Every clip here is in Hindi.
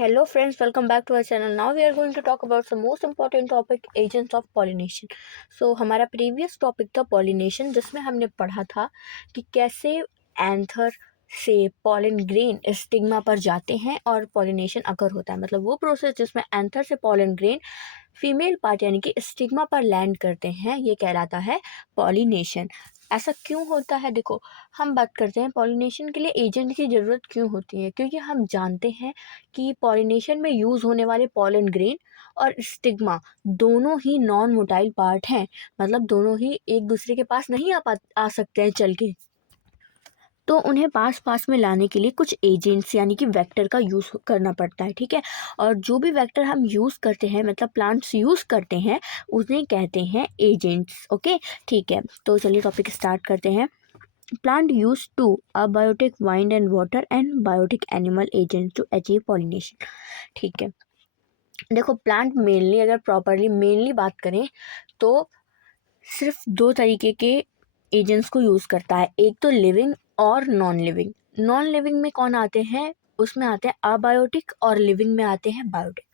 Hello friends, welcome back to our channel. Now we are going to talk about the most important topic, agents of pollination. So हमारा previous topic था pollination, जिसमें हमने पढ़ा था कि कैसे एंथर से pollen grain स्टिग्मा पर जाते हैं और pollination अकर होता है. मतलब वो प्रोसेस जिसमें एंथर से pollen grain फीमेल पार्ट यानी कि स्टिग्मा पर लैंड करते हैं, ये कहलाता है पॉलिनेशन. ऐसा क्यों होता है? देखो, हम बात करते हैं पॉलिनेशन के लिए एजेंट की ज़रूरत क्यों होती है. क्योंकि हम जानते हैं कि पॉलिनेशन में यूज़ होने वाले पॉलन ग्रेन और स्टिग्मा दोनों ही नॉन मोटाइल पार्ट हैं. मतलब दोनों ही एक दूसरे के पास नहीं आ सकते हैं चल के. तो उन्हें पास पास में लाने के लिए कुछ एजेंट्स यानी कि वेक्टर का यूज़ करना पड़ता है. ठीक है. और जो भी वेक्टर हम यूज़ करते हैं, मतलब प्लांट्स यूज़ करते हैं, उन्हें कहते हैं एजेंट्स. ओके, ठीक है. तो चलिए टॉपिक स्टार्ट करते हैं. Plant use two abiotic wind and water and biotic animal agents to achieve pollination. ठीक है. देखो, प्लांट मेनली अगर प्रॉपरली मेनली बात करें तो सिर्फ दो तरीके के एजेंट्स को यूज़ करता है. एक तो लिविंग और नॉन लिविंग. नॉन लिविंग में कौन आते हैं? उसमें आते हैं अबायोटिक और लिविंग में आते हैं बायोटिक.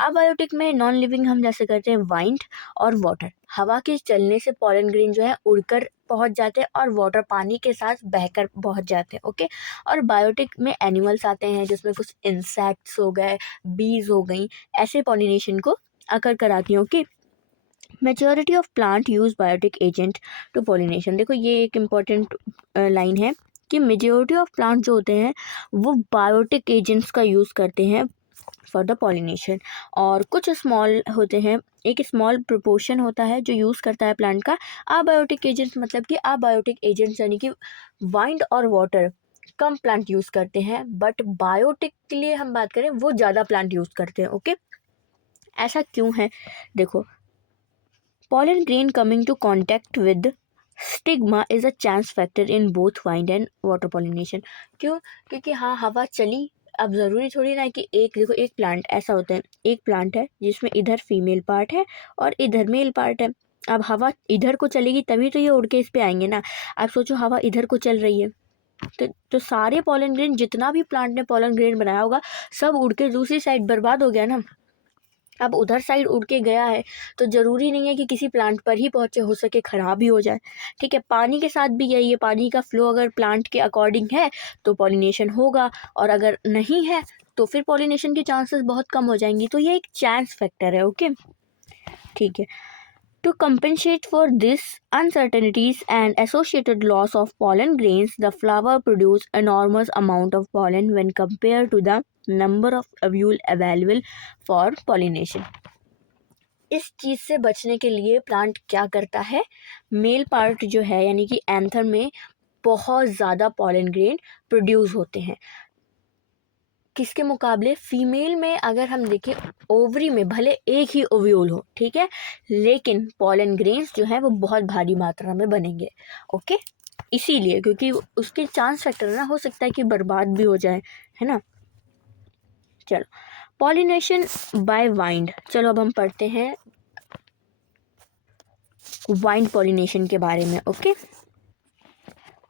अबायोटिक में नॉन लिविंग हम जैसे करते हैं वाइंड और वाटर. हवा के चलने से पॉलन ग्रेन जो है उड़कर पहुंच जाते हैं और वाटर पानी के साथ बहकर पहुंच जाते हैं. ओके. और बायोटिक में एनिमल्स आते हैं जिसमें कुछ इंसेक्ट्स हो गए, बीज हो गई, ऐसे पॉलिनेशन को अकर कराती हैं. Okay. Majority of plant use biotic agent to pollination. देखो, ये एक इम्पॉर्टेंट लाइन है कि मेजॉरिटी ऑफ प्लांट जो होते हैं वो बायोटिक एजेंट्स का यूज़ करते हैं फॉर द पॉलिनेशन. और कुछ स्मॉल होते हैं, एक स्मॉल प्रोपोर्शन होता है जो यूज़ करता है प्लांट का अबायोटिक एजेंट्स. मतलब कि अबायोटिक एजेंट्स यानी कि वाइंड और वाटर कम प्लांट यूज़ करते हैं, बट बायोटिक के लिए हम बात करें वो ज़्यादा प्लांट यूज़ करते हैं. ओके. ऐसा क्यों है? देखो, pollen grain coming to contact with stigma is a chance factor in both wind and water pollination. क्यों? क्योंकि हाँ, हवा चली. अब ज़रूरी थोड़ी ना कि देखो, एक प्लांट ऐसा होता है, एक प्लांट है जिसमें इधर फीमेल पार्ट है और इधर मेल पार्ट है. अब हवा इधर को चलेगी तभी तो ये उड़ के इस पे आएंगे ना. अब सोचो, हवा इधर को चल रही है तो सारे पॉलन ग्रेन, जितना भी प्लांट ने पॉलन ग्रेन बनाया होगा, सब उड़ के दूसरी साइड बर्बाद हो गया ना. अब उधर साइड उड़ के गया है तो ज़रूरी नहीं है कि किसी प्लांट पर ही पहुँचे, हो सके ख़राब ही हो जाए. ठीक है. पानी के साथ भी यही है. पानी का फ्लो अगर प्लांट के अकॉर्डिंग है तो पॉलिनेशन होगा, और अगर नहीं है तो फिर पॉलिनेशन के चांसेस बहुत कम हो जाएंगी. तो ये एक चांस फैक्टर है. ओके, ठीक है. To compensate for this uncertainties and associated loss of pollen grains, the flower produce enormous amount of pollen when compared to the number of ovule available for pollination. इस चीज़ से बचने के लिए प्लांट क्या करता है? मेल पार्ट जो है यानी कि एंथर में बहुत ज़्यादा पॉलन ग्रेन प्रोड्यूस होते हैं. किसके मुकाबले? फीमेल में अगर हम देखें, ओवरी में भले एक ही ओव्यूल हो, ठीक है, लेकिन पॉलन ग्रेन्स जो है वो बहुत भारी मात्रा में बनेंगे. ओके. इसीलिए क्योंकि उसके चांस फैक्टर ना, हो सकता है कि बर्बाद भी हो जाए, है ना. चलो, पॉलिनेशन बाय वाइंड. चलो अब हम पढ़ते हैं वाइंड पॉलिनेशन के बारे में. Okay.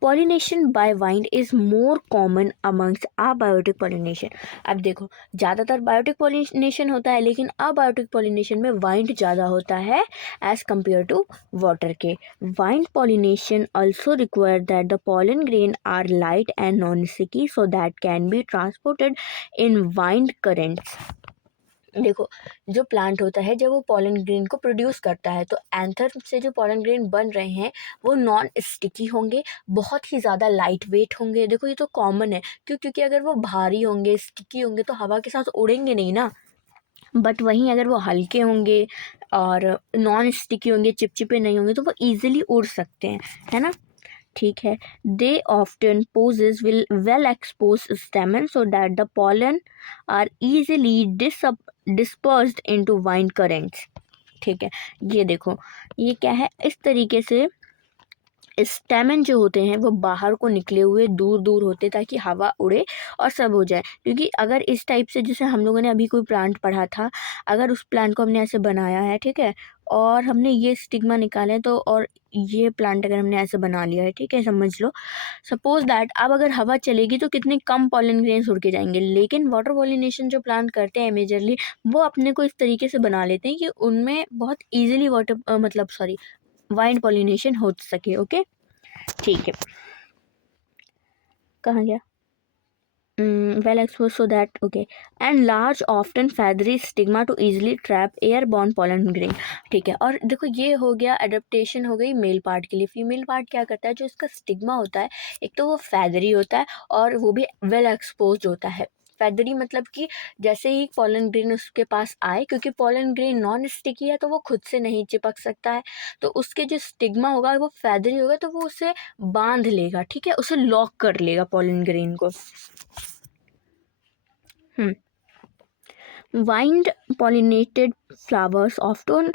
Pollination by wind is more common amongst abiotic pollination. अब देखो, ज़्यादातर बायोटिक पॉलिनेशन होता है, लेकिन अबायोटिक पॉलिनेशन में वाइंड ज़्यादा होता है एज कम्पेयर टू वाटर के. Wind pollination also require that the pollen grain are light and non sticky so that can be transported in wind currents. देखो, जो प्लांट होता है जब वो पॉलन ग्रेन को प्रोड्यूस करता है तो एंथर से जो पॉलन ग्रेन बन रहे हैं वो नॉन स्टिकी होंगे, बहुत ही ज़्यादा लाइट वेट होंगे. देखो, ये तो कॉमन है. क्योंकि अगर वो भारी होंगे, स्टिकी होंगे तो हवा के साथ उड़ेंगे नहीं ना. बट वहीं अगर वो हल्के होंगे और नॉन स्टिकी होंगे, चिपचिपे नहीं होंगे, तो वो ईजिली उड़ सकते हैं, है ना. ठीक है. They often possess will well expose stamen so that the pollen are easily dispersed into wind currents. ठीक है. ये देखो, ये क्या है, इस तरीके से स्टेमन जो होते हैं वो बाहर को निकले हुए दूर दूर होते ताकि हवा उड़े और सब हो जाए। क्योंकि अगर इस टाइप से, जैसे हम लोगों ने अभी कोई प्लांट पढ़ा था, अगर उस प्लांट को हमने ऐसे बनाया है, ठीक है, और हमने ये स्टिग्मा निकाले हैं, तो और ये प्लांट अगर हमने ऐसे बना लिया है, ठीक है, समझ लो सपोज दैट अब अगर हवा चलेगी तो कितने कम पॉलन ग्रेन्स उड़ के जाएंगे। लेकिन वाटर पॉलिनेशन जो प्लांट करते हैं मेजरली, वो अपने को इस तरीके से बना लेते हैं कि उनमें बहुत ईजिली वाटर मतलब सॉरी वाइंड पॉलिनेशन हो सके। ओके, ठीक है, कहाँ गया? well exposed so that okay, and large often feathery stigma to easily trap airborne pollen grain। ठीक है, और देखो ये हो गया अडेप्टेशन हो गई मेल पार्ट के लिए। फीमेल पार्ट क्या करता है, जो इसका स्टिग्मा होता है, एक तो वो feathery होता है और वो भी वेल एक्सपोज्ड होता है। feathery मतलब कि जैसे ही पॉलन ग्रेन उसके पास आए, क्योंकि पॉलन ग्रेन नॉन स्टिकी है तो वो खुद से नहीं चिपक सकता है, तो उसके जो स्टिग्मा होगा वो feathery होगा, तो वो उसे बांध लेगा, ठीक है, उसे लॉक कर लेगा पॉलन ग्रेन को। Wind pollinated flowers often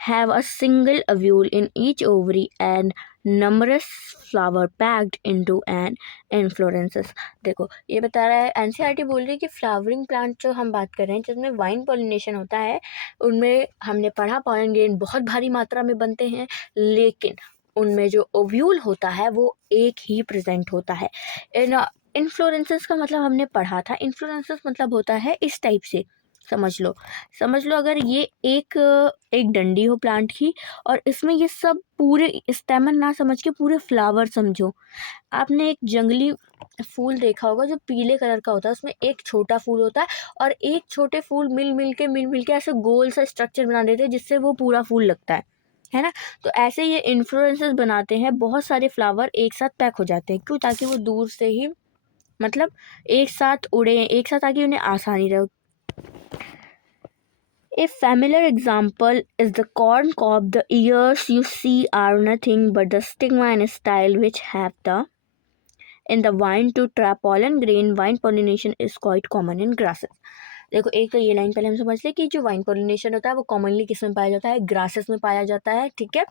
have a single ovule in each ovary and numerous flower packed into an inflorescence। देखो ये बता रहा है, एनसीईआरटी बोल रही है कि फ्लावरिंग प्लांट जो हम बात कर रहे हैं जिसमें वाइन पॉलिनेशन होता है, उनमें हमने पढ़ा पॉलन ग्रेन बहुत भारी मात्रा में बनते हैं, लेकिन उनमें जो ओव्यूल होता है वो एक ही प्रेजेंट होता है। इन्फ्लोरेंसेस का मतलब हमने पढ़ा था, इन्फ्लोरेंसेस मतलब होता है इस टाइप से, समझ लो अगर ये एक डंडी हो प्लांट की और इसमें ये सब पूरे स्टेमन ना समझ के पूरे फ्लावर समझो। आपने एक जंगली फूल देखा होगा जो पीले कलर का होता है, उसमें एक छोटा फूल होता है और एक छोटे फूल मिल मिल के ऐसे गोल सा स्ट्रक्चर बना देते हैं जिससे वो पूरा फूल लगता है ना। तो ऐसे ये इन्फ्लोरेंसेस बनाते हैं, बहुत सारे फ्लावर एक साथ पैक हो जाते हैं, क्यों? ताकि वो दूर से ही मतलब एक साथ उड़े, एक साथ, ताकि उन्हें आसानी रहे। A familiar example is the corn cob. The ears you see are nothing but the stigma and style which have the in the vine to trap pollen grain. Vine pollination is quite common in grasses। देखो एक तो ये लाइन पहले हम समझ ले कि जो वाइन पॉलिनेशन होता है वो कॉमनली किस में पाया जाता है, ग्रासेस में पाया जाता है, ठीक है।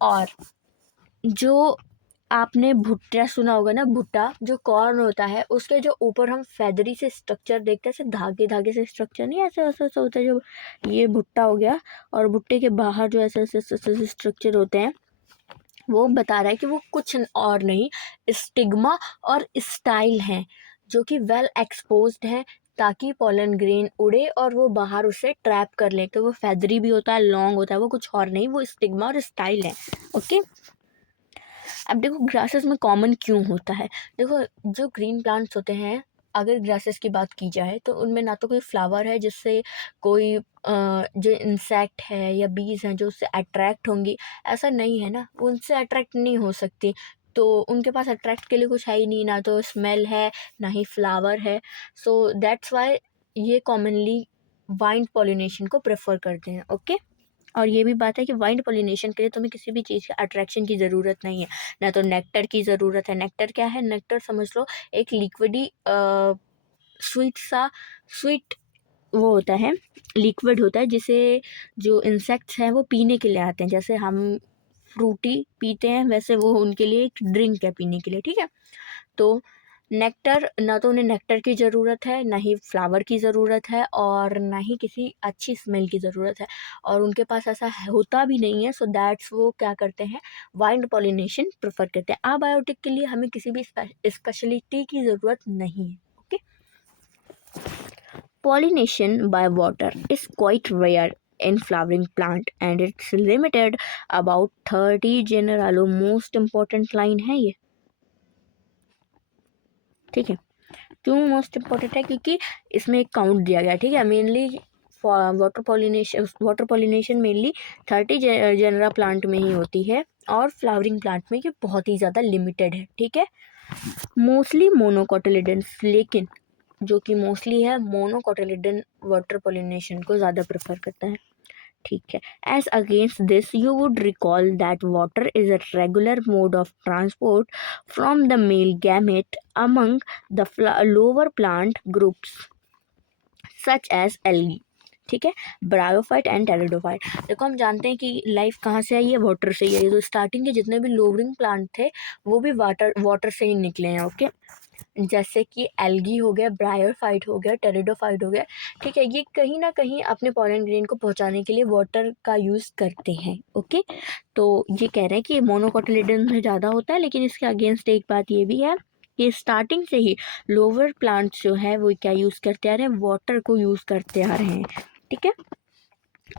और जो आपने भुट्टा सुना होगा ना, भुट्टा जो कॉर्न होता है उसके जो ऊपर हम फेदरी से स्ट्रक्चर देखते हैं, ऐसे धागे धागे से स्ट्रक्चर, नहीं ऐसे ऐसे ऐसे होता है, जो ये भुट्टा हो गया, और भुट्टे के बाहर जो ऐसे ऐसे ऐसे स्ट्रक्चर होते हैं, वो बता रहा है कि वो कुछ और नहीं, स्टिग्मा और स्टाइल हैं जो कि वेल एक्सपोज्ड हैं ताकि पॉलन ग्रेन उड़े और वो बाहर उसे ट्रैप कर ले। तो वो फेदरी भी होता है, लॉन्ग होता है, वो कुछ और नहीं, वो स्टिग्मा और स्टाइल है। ओके, अब देखो ग्रासेस में कॉमन क्यों होता है। देखो जो ग्रीन प्लांट्स होते हैं, अगर ग्रासेस की बात की जाए तो उनमें ना तो कोई फ्लावर है जिससे कोई जो इंसेक्ट है या बीज हैं जो उससे अट्रैक्ट होंगी, ऐसा नहीं है ना, उनसे अट्रैक्ट नहीं हो सकती, तो उनके पास अट्रैक्ट के लिए कुछ है ही नहीं, ना तो स्मेल है ना ही फ्लावर है। सो दैट्स वाई ये कॉमनली वाइंड पॉलिनेशन को प्रेफर करते हैं। ओके, और ये भी बात है कि वाइंड पॉलिनेशन के लिए तुम्हें किसी भी चीज़ के अट्रैक्शन की ज़रूरत नहीं है, ना तो नेक्टर की ज़रूरत है। नेक्टर क्या है? नेक्टर समझ लो एक लिक्विडी स्वीट वो होता है, लिक्विड होता है जिसे जो इंसेक्ट्स हैं वो पीने के लिए आते हैं। जैसे हम फ्रूटी पीते हैं वैसे वो उनके लिए एक ड्रिंक है पीने के लिए, ठीक है। तो नेक्टर, ना तो उन्हें नेक्टर की ज़रूरत है, ना ही फ्लावर की ज़रूरत है, और ना ही किसी अच्छी स्मेल की ज़रूरत है, और उनके पास ऐसा होता भी नहीं है। सो दैट्स वो क्या करते हैं, वाइंड पॉलिनेशन प्रेफर करते हैं। अबायोटिक के लिए हमें किसी भी स्पेशलिटी की ज़रूरत नहीं है। Okay, pollination by water is quite rare in flowering plant and it's limited about 30 genera। Most important line है ये, ठीक है। क्यों मोस्ट इम्पॉर्टेंट है? क्योंकि इसमें एक काउंट दिया गया है, ठीक है। Mainly water pollination mainly 30 genera plant में ही होती है और फ्लावरिंग प्लांट में ये बहुत ही ज़्यादा लिमिटेड है, ठीक है। मोस्टली मोनोकोटिलिडन्स, लेकिन जो कि मोस्टली है मोनोकोटिलिडन वाटर पॉलिनेशन को ज़्यादा प्रेफर करता है, ठीक है। As against this you would recall that water is a regular mode of transport from the male gamete among the lower plant groups such as algae, ठीक है, ब्रायोफाइट एंड टेरिडोफाइट। देखो हम जानते हैं कि लाइफ कहाँ से आई है, वाटर से ही आई है। तो स्टार्टिंग के जितने भी लोवरिंग प्लांट थे वो भी वाटर से ही निकले हैं। ओके, जैसे कि एल्गी हो गया, ब्रायोफाइट हो गया, टेरिडोफाइट हो गया। ठीक है, ये कहीं ना कहीं अपने पॉलन ग्रेन को पहुंचाने के लिए वाटर का यूज़ करते हैं। ओके, तो ये कह रहे हैं कि मोनोकोटिलिडन में ज़्यादा होता है, लेकिन इसके अगेंस्ट एक बात ये भी है कि स्टार्टिंग से ही लोअर प्लांट्स जो है वो क्या यूज़ करते आ रहे हैं, वाटर को यूज़ करते आ रहे हैं। ठीक है,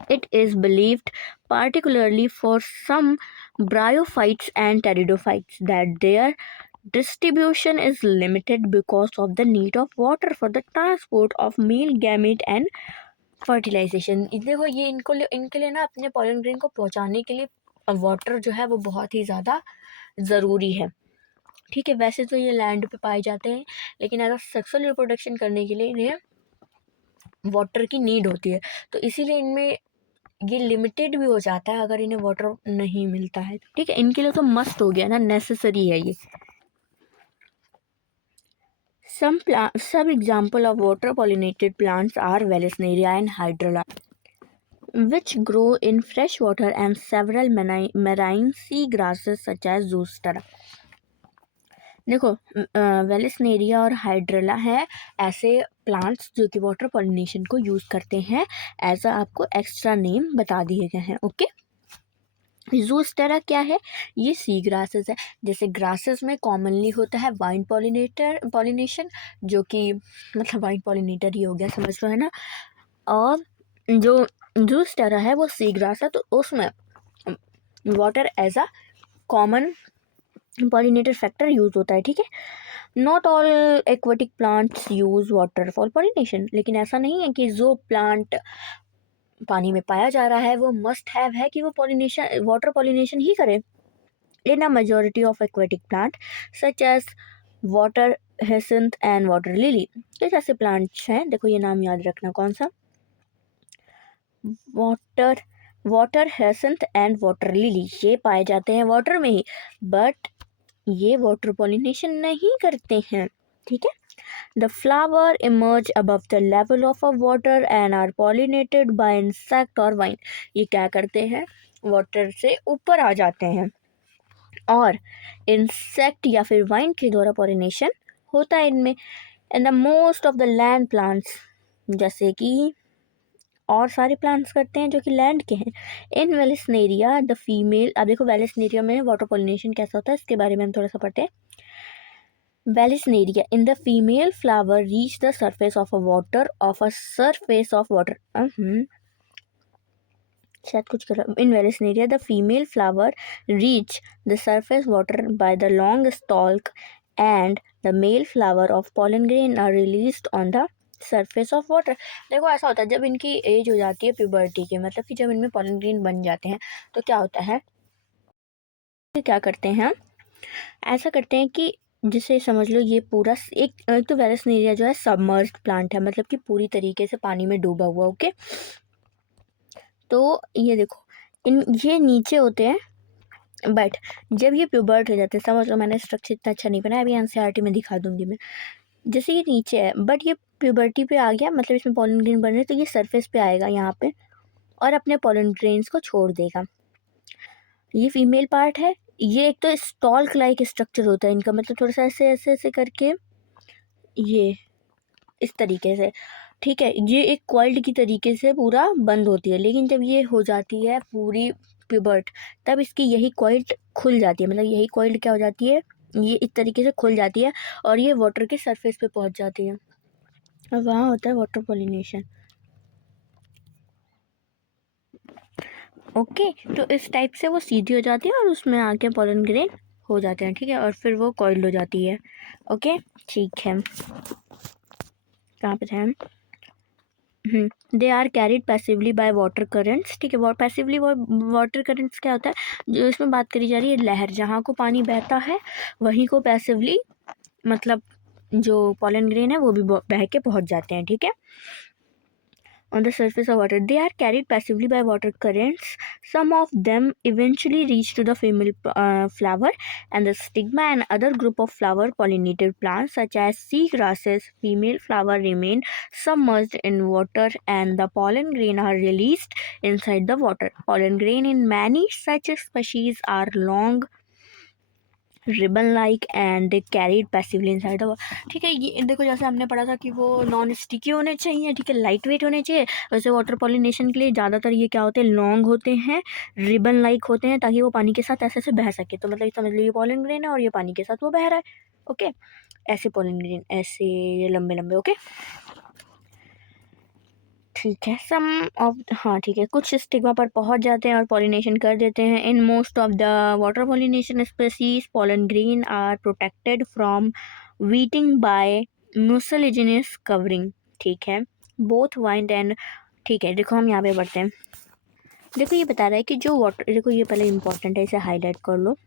it is believed, particularly for some bryophytes and pteridophytes, that their distribution is limited because of the need of water for the transport of male gamete and fertilization। देखो ये इनके लिए ना अपने पॉलन ग्रेन को पहुंचाने के लिए वाटर जो है वो बहुत ही ज़्यादा ज़रूरी है। ठीक है, वैसे तो ये लैंड पे पाए जाते हैं, लेकिन अगर सेक्सुअल रिप्रोडक्शन करने के लिए इन्हें वाटर की नीड होती है, तो इसीलिए इनमें ये लिमिटेड भी हो जाता है अगर इन्हें वाटर नहीं मिलता है। ठीक है, इनके लिए तो मस्ट हो गया ना, नेसेसरी है ये। Some example of water pollinated plants are Vallisneria and Hydrilla, which grow in fresh water, and several marine sea grasses such as Zoostera। देखो वेलिसनेरिया और हाइड्रेला है ऐसे प्लांट्स जो कि वाटर पॉलिनेशन को यूज़ करते हैं। एज आपको एक्स्ट्रा नेम बता दिए गए हैं। ओके, ज़ूस्टेरा क्या है, ये सी ग्रासेस है। जैसे ग्रासेस में कॉमनली होता है वाइन पॉलिनेशन, जो कि मतलब वाइन पॉलिनेटर ही हो गया, समझ लो है ना। और जो ज़ूस्टेरा है वो सी ग्रास है, तो उसमें water as a common pollinator factor use होता है। ठीक है, not all aquatic plants use water for pollination, लेकिन ऐसा नहीं है कि जो प्लांट पानी में पाया जा रहा है वो मस्ट हैव है कि वो पॉलिनेशन वाटर पॉलिनेशन ही करे। In a majority of aquatic plant such as water hyacinth and water lily, ये जैसे प्लांट्स हैं। देखो ये नाम याद रखना, कौन सा, water hyacinth and water lily, ये पाए जाते हैं वाटर में ही, बट ये वाटर पॉलिनेशन नहीं करते हैं। ठीक है, the flower emerge above the level of a water and are pollinated by insect or vine। ये क्या करते हैं, वाटर से ऊपर आ जाते हैं और इंसेक्ट या फिर वाइन के द्वारा पॉलिनेशन होता है इनमें। And the most of the land plants, जैसे कि और सारे प्लांट्स करते हैं जो कि लैंड के हैं। इन वेलिसनेरिया द फीमेल, अब देखो वेलिसनेरिया में वाटर पॉलिनेशन कैसा होता है इसके बारे में हम थोड़ा सा पढ़ते हैं। Vallisneria, in the female flower reach the surface of a water शायद कुछ कर इन Vallisneria the female flower reach the surface water by the long stalk and the male flower of pollen grain are released on the surface of water। देखो ऐसा होता है जब इनकी एज हो जाती है प्यूबर्टी की, मतलब कि जब इनमें pollen grain बन जाते हैं, तो क्या होता है, क्या करते हैं, ऐसा करते हैं कि जिसे समझ लो ये पूरा एक तो वेलिसनेरिया जो है सबमर्ज्ड प्लांट है, मतलब कि पूरी तरीके से पानी में डूबा हुआ। ओके, तो ये देखो ये नीचे होते हैं, बट जब ये प्यूबर्ट हो जाते हैं, समझ लो मैंने स्ट्रक्चर इतना अच्छा नहीं बनाया, अभी एनसीईआरटी में दिखा दूंगी मैं। जैसे ये नीचे है बट ये प्यूबर्टी पे आ गया, मतलब इसमें पॉलन ग्रेन बन रहे, तो ये सरफेस पे आएगा यहाँ पे और अपने पॉलन ग्रेन्स को छोड़ देगा। ये फीमेल पार्ट है, ये एक तो स्टॉल्क लाइक स्ट्रक्चर होता है इनका, मतलब थोड़ा सा ऐसे ऐसे ऐसे करके ये इस तरीके से। ठीक है, ये एक कॉइल्ड की तरीके से पूरा बंद होती है, लेकिन जब ये हो जाती है पूरी प्यूबर्ट, तब इसकी यही कॉइल्ड खुल जाती है, मतलब यही कॉइल्ड क्या हो जाती है, ये इस तरीके से खुल जाती है और ये वाटर के सरफेस पे पहुंच जाती है और वहाँ होता है वाटर पॉलिनेशन। ओके, तो इस टाइप से वो सीधी हो जाती है और उसमें आके पॉलन ग्रेन हो जाते हैं। ठीक है, और फिर वो कॉइल्ड हो जाती है। ओके, ठीक है, कहाँ पे थे हम, they are carried passively by water currents. ठीक है, पैसिवली वाटर करेंट्स क्या होता है, जो इसमें बात करी जा रही है लहर, जहाँ को पानी बहता है वहीं को पैसिवली, मतलब जो पॉलन ग्रेन है वो भी बह के पहुँच जाते हैं। ठीक है, on the surface of water. They are carried passively by water currents. Some of them eventually reach to the female flower and the stigma, and other group of flower pollinated plants such as sea grasses. Female flower remain submerged in water and the pollen grain are released inside the water. Pollen grain in many such species are long, ribbon like and carried passively inside the. ठीक है, ये देखो जैसे हमने पढ़ा था कि वो नॉन स्टिकी होने चाहिए, ठीक है, लाइट वेट होने चाहिए। वैसे वाटर पॉलिनेशन के लिए ज़्यादातर ये क्या होते हैं, लॉन्ग होते हैं, रिबन लाइक होते हैं, ताकि वो पानी के साथ ऐसे ऐसे बह सके। तो मतलब समझ लो ये पॉलन ग्रेन है और ये पानी के साथ वो बह रहा है। ओके, ऐसे पॉलन ग्रेन ऐसे लंबे लंबे। ओके, ठीक है, सम ऑफ, हाँ ठीक है, कुछ स्टिग्मा पर पहुंच जाते हैं और पॉलिनेशन कर देते हैं। In most of the water pollination species pollen grain are protected from wetting by mucilaginous covering. ठीक है, बोथ वाइंड एंड, ठीक है, देखो हम यहाँ पे बढ़ते हैं। देखो ये बता रहा है कि जो वाटर, देखो ये पहले इंपॉर्टेंट है, इसे हाईलाइट कर लो।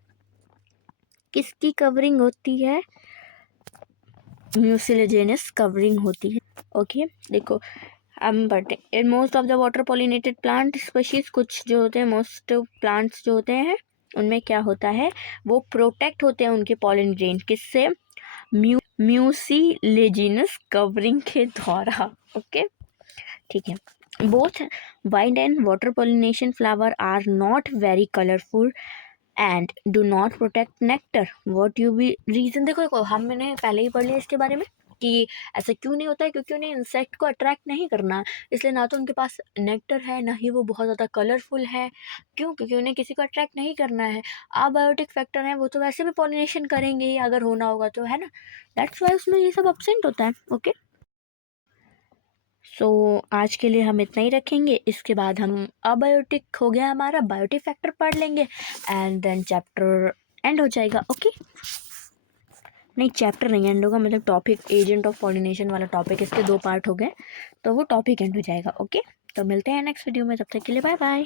किसकी कवरिंग होती है, म्यूसिलेजिनस कवरिंग होती है। ओके, देखो हम बढ़ते हैं। In most of the water pollinated plant species, कुछ जो होते हैं मोस्ट प्लांट्स जो होते हैं उनमें क्या होता है, वो प्रोटेक्ट होते हैं उनके पॉलन ग्रेन किससे, म्यूसिलेजिनस कवरिंग के द्वारा। ओके, ठीक है। Both wild and water pollination flower are not very colourful and do not protect nectar. What you be reason, देखो हमने पहले ही पढ़ लिया इसके बारे में कि ऐसा क्यों नहीं होता है, क्योंकि उन्हें इंसेक्ट को अट्रैक्ट नहीं करना है, इसलिए ना तो उनके पास नेक्टर है, ना ही वो बहुत ज़्यादा कलरफुल है। क्यों, क्योंकि उन्हें किसी को अट्रैक्ट नहीं करना है। अबायोटिक फैक्टर है, वो तो वैसे भी पॉलिनेशन करेंगे ही अगर होना होगा तो, है ना, दैट्स वाई उसमें ये सब अब्सेंट होता है। ओके, सो आज के लिए हम इतना ही रखेंगे। इसके बाद हम अबायोटिक हो गया हमारा, बायोटिक फैक्टर पढ़ लेंगे एंड देन चैप्टर एंड हो जाएगा। ओके, नहीं चैप्टर नहीं एंड होगा, मतलब टॉपिक एजेंट ऑफ पॉलिनेशन वाला टॉपिक, इसके 2 पार्ट हो गए तो वो टॉपिक एंड हो जाएगा। ओके, तो मिलते हैं नेक्स्ट वीडियो में, तब तक के लिए बाय बाय।